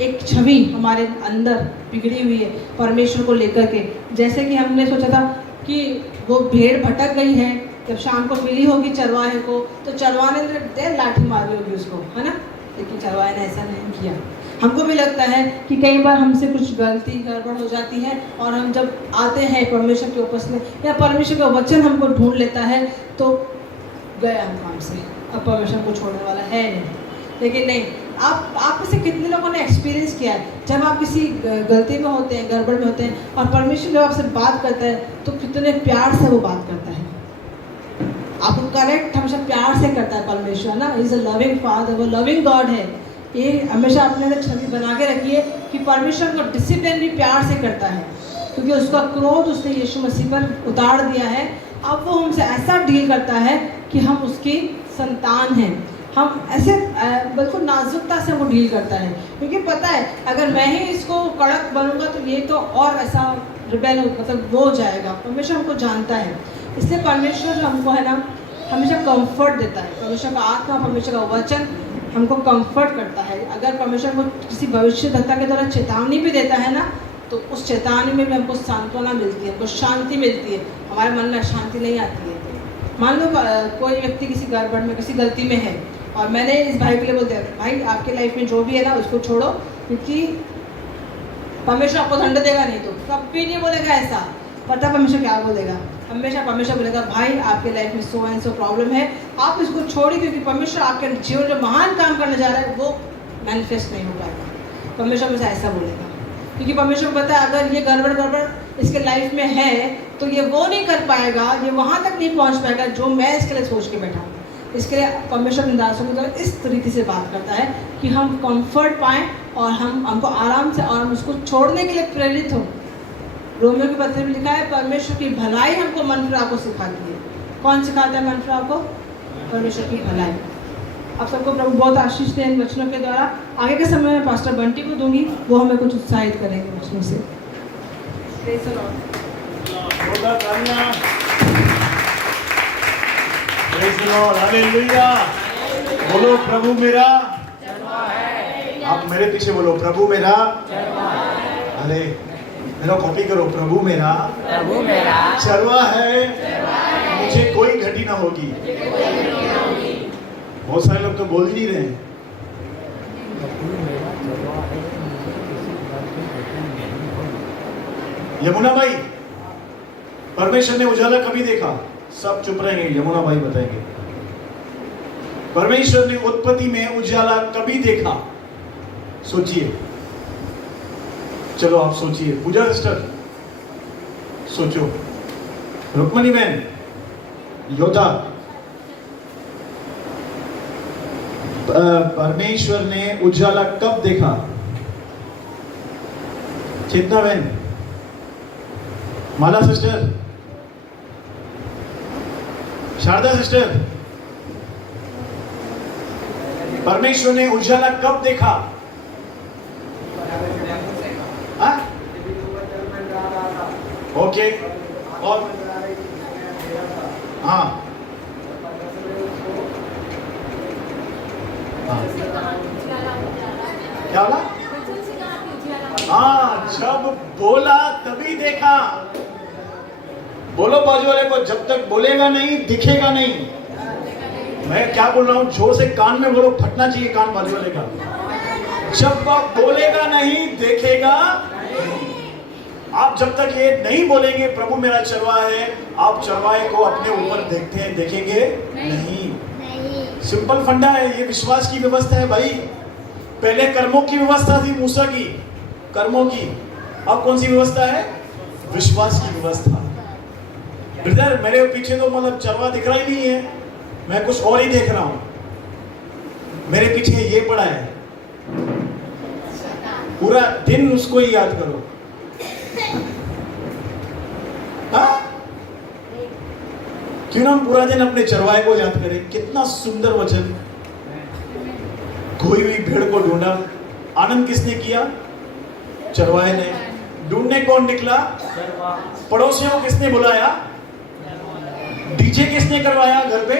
एक छवि हमारे अंदर बिगड़ी हुई है परमेश्वर को लेकर के। जैसे कि हमने सोचा था कि वो भेड़ भटक गई है, जब शाम को मिली होगी चरवाहे को, तो चरवाहे ने देर लाठी मारी होगी उसको, है ना, लेकिन चरवाहे ने ऐसा नहीं किया। हमको भी लगता है कि कई बार हमसे कुछ गलती गड़बड़ हो जाती है, और हम जब आते हैं परमेश्वर के उपस्थिति में या परमेश्वर का वचन हमको ढूंढ लेता है, तो गया हम काम से, अब परमेश्वर को छोड़ने वाला है नहीं। लेकिन नहीं, आप में से कितने लोगों ने एक्सपीरियंस किया है, जब आप किसी गलती में होते हैं, गड़बड़ में होते हैं, और परमेश्वर जब आपसे बात करता है तो कितने प्यार से वो बात करता है, आपको करेक्ट हमेशा प्यार से करता है परमेश्वर ना। इज़ अ लविंग फादर, वो लविंग गॉड है। ये हमेशा अपने अंदर छवि बना के रखिए कि परमेश्वर को डिसिप्लिन भी प्यार से करता है, क्योंकि उसका क्रोध उसने यीशु मसीह पर उतार दिया है। अब वो हमसे ऐसा डील करता है कि हम उसकी संतान हैं, हम ऐसे बिल्कुल नाजुकता से वो डील करता है, क्योंकि पता है अगर मैं ही इसको कड़क बनूंगा तो ये तो और ऐसा रिबेल मतलब वो हो जाएगा। परमेश्वर हमको जानता है, इसलिए परमेश्वर जो हमको है ना हमेशा कंफर्ट देता है। परमेश्वर का आत्मा, परमेश्वर का वचन हमको कंफर्ट करता है। अगर परमेश्वर को किसी भविष्यद्वक्ता के द्वारा चेतावनी भी देता है ना, तो उस चेतावनी में भी हमको सांत्वना मिलती है, हमको शांति मिलती है, हमारे मन में शांति नहीं आती है। मान लो कोई व्यक्ति किसी गड़बड़ में, किसी गलती में है, और मैंने इस भाई के लिए बोल दिया, भाई आपके लाइफ में जो भी है ना उसको छोड़ो, क्योंकि परमेश्वर आपको दंड देगा नहीं। तो कभी नहीं बोलेगा ऐसा, पता परमेश्वर क्या बोलेगा, हमेशा परमेश्वर बोलेगा भाई आपके लाइफ में सो एंड सो प्रॉब्लम है, आप इसको छोड़िए, क्योंकि परमेश्वर आपके जीवन जो महान काम करने जा रहा है वो मैनिफेस्ट नहीं हो पाएगा। परमेश्वर हमेशा ऐसा बोलेगा, क्योंकि परमेश्वर को पता है अगर ये गड़बड़ इसके लाइफ में है तो ये वो नहीं कर पाएगा, ये वहाँ तक नहीं पहुँच पाएगा जो मैं इसके लिए सोच के बैठा हूँ। इसके लिए परमेश्वर दासों की तरह इस तरीके से बात करता है कि हम कंफर्ट पाएँ और हमको आराम से, और हम उसको छोड़ने के लिए प्रेरित हों। रोमियो के पत्र में लिखा है परमेश्वर की भलाई हमको मन फिराव को सिखाती है। कौन सिखाता है मन फिराव को? परमेश्वर की भलाई। आप सबको प्रभु बहुत आशीष दें इन वचनों के द्वारा। आगे के समय में पास्टर बंटी को दूंगी, वो हमें कुछ उत्साहित करेंगे वचनों से। बोलो प्रभु मेरा, आप मेरे पीछे बोलो प्रभु मेरा। अरे मेरा कॉपी करो, प्रभु मेरा चरवा है, मुझे कोई घटी ना होगी। बहुत सारे लोग तो बोल ही नहीं रहे हैं। यमुना भाई, परमेश्वर ने उजाला कभी देखा? सब चुप रहेंगे, यमुना भाई बताएंगे। परमेश्वर ने उत्पत्ति में उजाला कभी देखा? सोचिए, चलो आप सोचिए। पूजा सिस्टर सोचो, रुक्मणी बहन, योद्धा, परमेश्वर ने उजाला कब देखा? चेतना बहन, माला सिस्टर, शारदा सिस्टर, परमेश्वर ने उजाला कब देखा? ओके, और हाँ हाँ क्या बोला? हाँ, जब बोला तभी देखा। बोलो बाजू वाले को, जब तक बोलेगा नहीं दिखेगा नहीं। मैं क्या बोल रहा हूं, जोर से कान में बोलो, फटना चाहिए कान बाजू वाले का। जब आप बोलेगा नहीं देखेगा नहीं। आप जब तक ये नहीं बोलेंगे प्रभु मेरा चरवाहा है, आप चरवाहे को अपने ऊपर देखते हैं, देखेंगे नहीं। सिंपल फंडा है, ये विश्वास की व्यवस्था है भाई। पहले कर्मों की व्यवस्था थी मूसा की, कर्मों की। अब कौन सी व्यवस्था है? विश्वास की व्यवस्था। ब्रदर मेरे पीछे तो मतलब चरवा दिख रहा ही नहीं है, मैं कुछ और ही देख रहा हूं। मेरे पीछे ये पड़ा है, पूरा दिन उसको ही याद करो। हाँ? क्यों ना हम पूरा दिन अपने चरवाहे को याद करें। कितना सुंदर वचन। खोई हुई भेड़ को ढूंढा, आनंद किसने किया? चरवाहे ने। ढूंढने कौन निकला? पड़ोसियों को किसने बुलाया? डीजे किसने करवाया घर पे?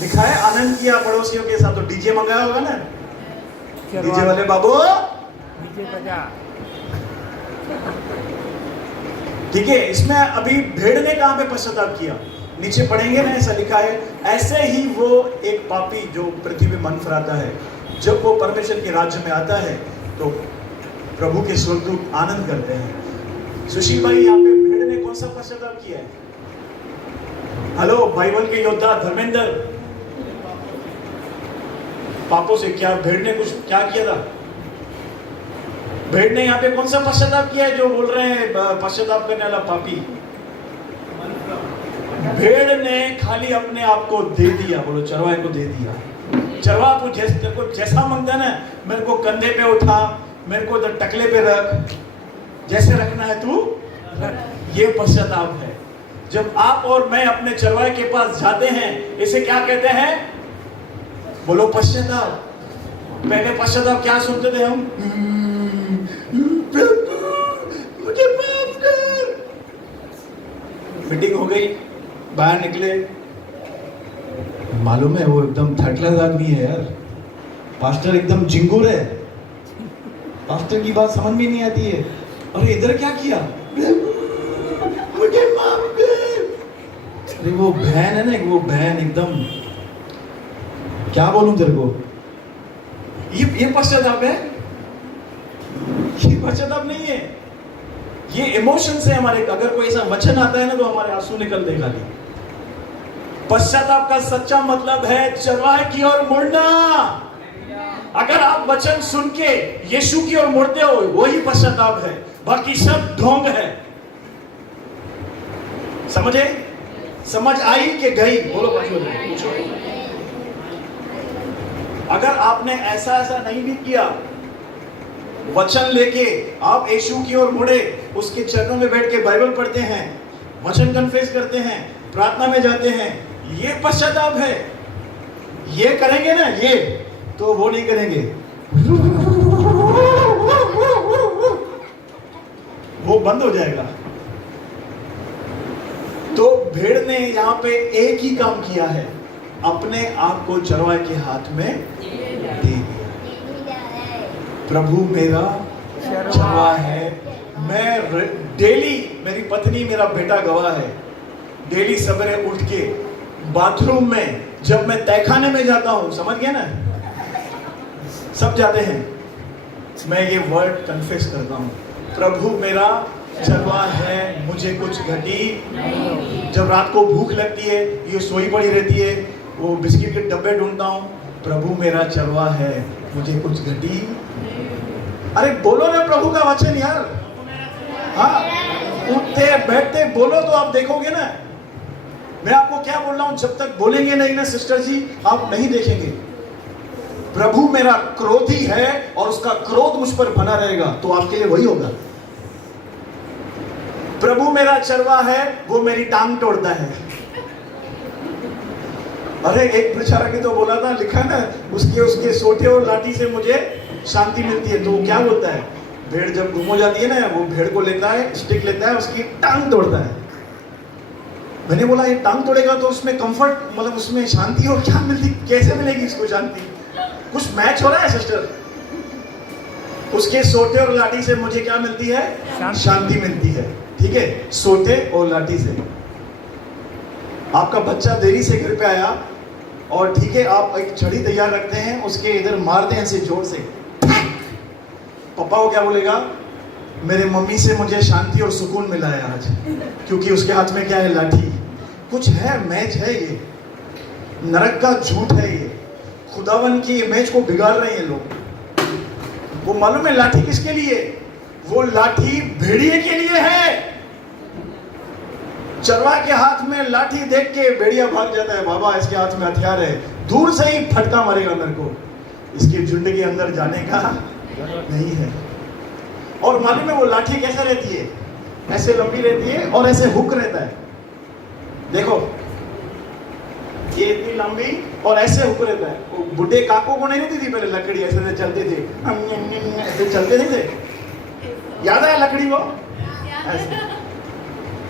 लिखा है आनंद किया पड़ोसियों के साथ। तो डीजे मंगाया होगा ना, डीजे वाले बाबू डीजे बजा। ठीक है, इसमें अभी भेड़ ने कहां पे पश्चाताप किया? नीचे पढ़ेंगे ना, ऐसा लिखा है। ऐसे ही वो एक पापी जो पृथ्वी में मन फिराता है, जब वो परमेश्वर के राज्य में आता है तो प्रभु के स्वर्गदूत आनंद करते हैं। सुशील भाई, यहाँ पे भेड़ ने कौन सा पश्चाताप किया है? हेलो बाइबल के योद्धा धर्मेंद्र, पापों से क्या भेड़ ने कुछ क्या किया था? भेड़ ने यहाँ पे कौन सा पश्चाताप किया है जो बोल रहे हैं पश्चाताप करने वाला पापी? भेड़ ने खाली अपने आप को दे दिया। बोलो, चरवाहे को दे दिया। चरवाहा को जैसा मांगता है ना, मेरे को कंधे पे उठा, मेरे को टकले पे रख, जैसे रखना है तू रख। ये पश्चाताप है। जब आप और मैं अपने चरवाहे के पास जाते हैं, इसे क्या कहते हैं? बोलो, पश्चाताप। पहले पश्चाताप क्या सुनते थे हम? प्रभु मुझे माफ कर। मीटिंग हो गई, बाहर निकले, मालूम है वो एकदम थर्ड क्लास आदमी है यार। पास्टर एकदम जिंगूर है, पास्टर की बात समझ में नहीं आती है। अरे इधर क्या किया? मुझे माफ कर। अरे वो बहन है ना, वो बहन एकदम, क्या बोलूं तेरे को, ये पश्चाताप है? ये पश्चाताप नहीं है, ये इमोशंस है हमारे। अगर कोई ऐसा वचन आता है ना तो हमारे आंसू निकल देगा। पश्चाताप का सच्चा मतलब है चरवाहे की ओर मुड़ना। अगर आप वचन सुन के यीशु की ओर मुड़ते हो, वही पश्चाताप है, बाकी सब ढोंग है। समझे? समझ आई कि गई? बोलो पूछो। अगर आपने ऐसा नहीं भी किया, वचन लेके आप यीशु की ओर मुड़े, उसके चरणों में बैठ के बाइबल पढ़ते हैं, वचन कन्फेस करते हैं, प्रार्थना में जाते हैं, ये पश्चाताप है। ये करेंगे ना, ये तो वो नहीं करेंगे, वो बंद हो जाएगा। तो भेड़ ने यहाँ पे एक ही काम किया है, अपने आप को चरवाहे के हाथ में दे दिया। प्रभु मेरा चरवाहा है। मैं डेली, मेरी पत्नी मेरा बेटा गवाह है, डेली सवेरे उठ के बाथरूम में जब मैं तहखाने में जाता हूं, समझ गए ना, सब जाते हैं, मैं ये वर्ड कन्फेस करता हूं, प्रभु मेरा चरवाहा है, मुझे कुछ घटी। जब रात को भूख लगती है, ये सोई पड़ी रहती है, वो बिस्किट के डब्बे ढूंढता हूं, प्रभु मेरा चरवाहा है, मुझे कुछ घटी। अरे बोलो ना प्रभु का वचन यार। हाँ, उठते बैठते बोलो तो आप देखोगे ना। मैं आपको क्या बोल रहा हूं, जब तक बोलेंगे नहीं ना सिस्टर जी, आप नहीं देखेंगे। प्रभु मेरा क्रोधी है और उसका क्रोध मुझ पर बना रहेगा, तो आपके लिए वही होगा। प्रभु मेरा चरवाहा है, वो मेरी टांग तोड़ता है। अरे एक बेचारा की तो बोला था, लिखा ना, उसके सोटे और लाठी से मुझे शांति मिलती है। तो वो क्या बोलता है, भेड़ जब गुम हो जाती है ना, वो भेड़ को लेता है, स्टिक लेता है, उसकी टांग तोड़ता है। मैंने बोला ये टांग तोड़ेगा तो उसमें कंफर्ट, मतलब उसमें शांति और क्या मिलती, कैसे मिलेगी इसको शांति? कुछ मैच हो रहा है सिस्टर? उसके सोटे और लाठी से मुझे क्या मिलती है? शांति मिलती है। ठीक है, सोटे और लाठी से। आपका बच्चा देरी से घर पे आया और ठीक है, आप एक छड़ी तैयार रखते हैं, उसके इधर मारते हैं ऐसे जोर से, पापा को क्या बोलेगा? मेरे मम्मी से मुझे शांति और सुकून मिला है आज, क्योंकि उसके हाथ में क्या है? लाठी। कुछ है, मैच है ये, नरक का झूठ है ये, खुदावन की इमेज को बिगाड़ रहे हैं लोग। वो मालूम है लाठी किसके लिए? वो लाठी भेड़िए के लिए है। चरवा के हाथ में लाठी देख के भेड़िया भाग जाता है, बाबा इसके हाथ में हथियार है, दूर से ही फटका मारेगा मेरे को, इसके झुंड के अंदर जाने का नहीं है। और मालूम है वो लाठी कैसा रहती है? ऐसे लंबी रहती है और ऐसे हुक रहता है। देखो ये इतनी लंबी और ऐसे हुक रहता है। वो बुढ़े काकों को नहीं रहती थी पहले लकड़ी, ऐसे चलते थे, ऐसे चलते नहीं थे? याद है लकड़ी वो ऐसे?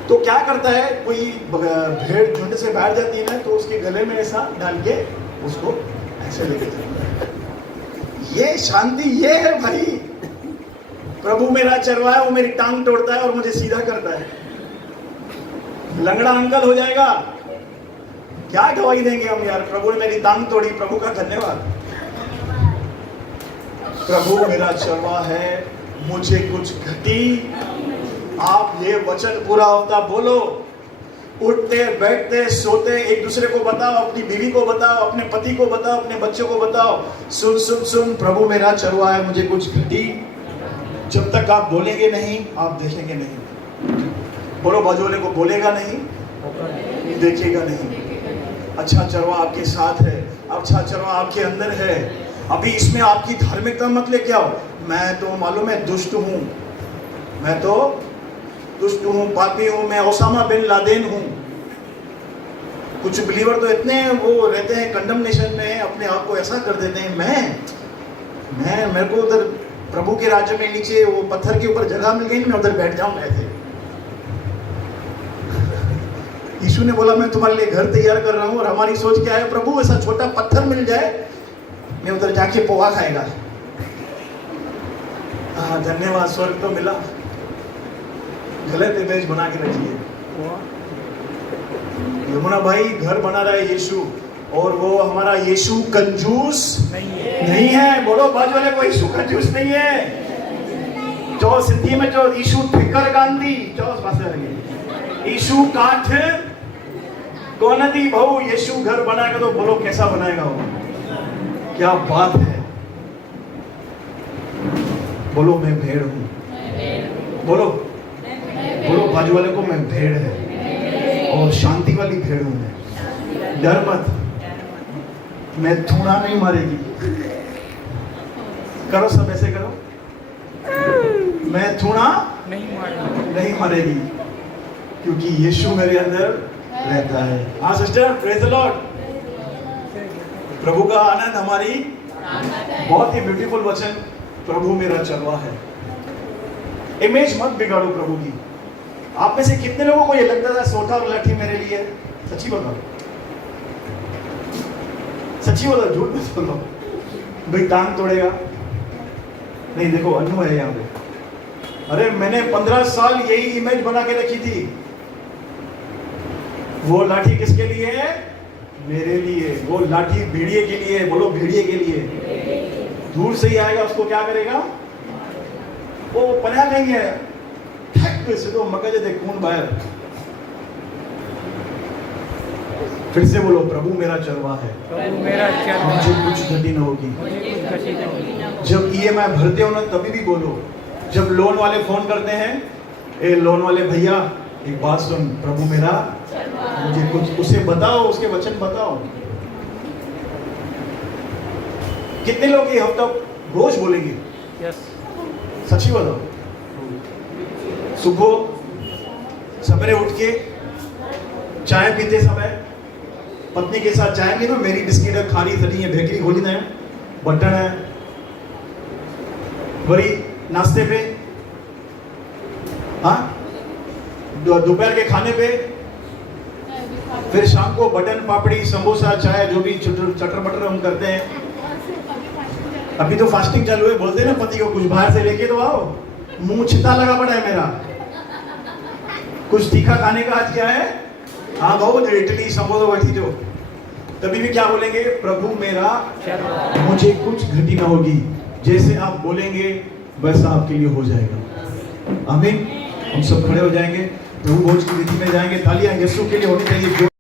तो क्या करता है, कोई भेड़ झुंड से बैठ जाती है ना, तो उसके गले में ऐसा डाल के उसको ऐसे लेके चलता है। ये शांति ये है भाई। प्रभु मेरा चरवा है, वो मेरी टांग तोड़ता है और मुझे सीधा करता है। लंगड़ा अंकल हो जाएगा, क्या गवाही देंगे हम यार? प्रभु ने मेरी टांग तोड़ी, प्रभु का धन्यवाद। प्रभु मेरा चरवा है, मुझे कुछ घटी। आप ये वचन पूरा होता बोलो, उठते बैठते सोते एक दूसरे को बताओ, अपनी बीवी को बताओ, अपने पति को बताओ, अपने बच्चों को बताओ, सुन सुन सुन, प्रभु मेरा चरवा है, मुझे कुछ घटी। जब तक आप बोलेंगे नहीं, आप देखेंगे नहीं। बोलो बाजू वाले को, बोलेगा नहीं, देखेगा नहीं। अच्छा चरवा आपके साथ है, अच्छा चरवा आपके अंदर है। अभी इसमें आपकी धार्मिकता मत लेके आओ। मैं तो मालूम है दुष्ट हूं, मैं तो दुष्ट हूं, पापी हूं, मैं ओसामा बिन लादेन हूं। कुछ बिलीवर तो इतने वो रहते हैं कंडमनेशन में, अपने आप को ऐसा कर देते हैं, मैं मेरे को उधर प्रभु के राज्य में नीचे वो पत्थर के ऊपर जगह मिल गई, मैं उधर बैठ जाऊं ऐसे। यीशु ने बोला मैं तुम्हारे लिए घर तैयार कर रहा हूं, और हमारी सोच क्या है? प्रभु ऐसा छोटा पत्थर मिल जाए, मैं उधर जाके पोहा खाएगा। हाँ धन्यवाद, स्वर्ग तो मिला। गलत इमेज बना के रखिए। यमुना भाई घर बना रहा है यीशु, और वो हमारा यीशु कंजूस नहीं है। बोलो बाजू वाले को, यीशु कंजूस नहीं है। जो सिंधी में जो यीशु ठिकर गांधी चौस पासे लगे, यीशु काठ कौन दी भाऊ, यीशु घर बनाएगा तो बोलो कैसा बनाएगा वो? क्या बात है। बोलो मैं भेड़ हूं। बोलो बोलो बाजू वाले को, मैं भेड़ है और शांति वाली भेड़ हूं मैं। डर मत, मैं थूड़ा नहीं मारेगी। करो सब ऐसे करो, मैं थूड़ा नहीं मारेगी, क्योंकि यीशु मेरे अंदर रहता है। हाँ सिस्टर, प्रेज द लॉर्ड। प्रभु का आनंद हमारी, बहुत ही ब्यूटीफुल वचन, प्रभु मेरा चरवा है। इमेज मत बिगाड़ो प्रभु की। आप में से कितने लोगों को ये लगता था सोटा और लाठी मेरे लिए? सच्ची बताओ, सच्ची बताओ, झूठ मत बोलो। भाई टांग तोड़ेगा नहीं, देखो अनु है यहाँ पे। अरे मैंने 15 साल यही इमेज बना के रखी थी। वो लाठी किसके लिए है? मेरे लिए। वो लाठी भेड़िए के लिए। बोलो भेड़िए के लिए। दूर से ही आएगा, उसको क्या करेगा? वो पना नहीं है, तो मगज दे खून बाहर। फिर से बोलो, प्रभु मेरा चरवा है, प्रभु मेरा चरवा, मुझे कुछ घटी न होगी। जब EMI भरते हो ना तभी भी बोलो। जब लोन वाले फोन करते हैं, ए लोन वाले भैया एक बात सुन, प्रभु मेरा मुझे कुछ, उसे बताओ, उसके वचन बताओ। कितने लोग ये हफ्ता रोज बोलेंगे? यस, सच्ची बताओ। सुबह सवेरे उठ के चाय पीते समय पत्नी के साथ चाय पी ना, मेरी बिस्किट है, खारी सड़ी है, बेकरी खोली ना, बटन है, बड़ी नाश्ते पे, हाँ दोपहर के खाने पे फिर शाम को बटन पापड़ी समोसा चाय जो भी चटर मटर हम करते हैं। अभी तो फास्टिंग चालू है, बोलते हैं ना पति को कुछ बाहर से लेके तो आओ, मुंह छिता लगा पड़ा है मेरा, कुछ तीखा खाने का आज क्या है। हाँ बहु जो इडली समोसा बैठी जो, तभी भी क्या बोलेंगे, प्रभु मेरा मुझे कुछ घटी ना होगी, जैसे आप बोलेंगे वैसा आपके लिए हो जाएगा। आमीन। हम सब खड़े हो जाएंगे, प्रभु भोज की विधि में जाएंगे। तालियां यीशु के लिए होनी चाहिए।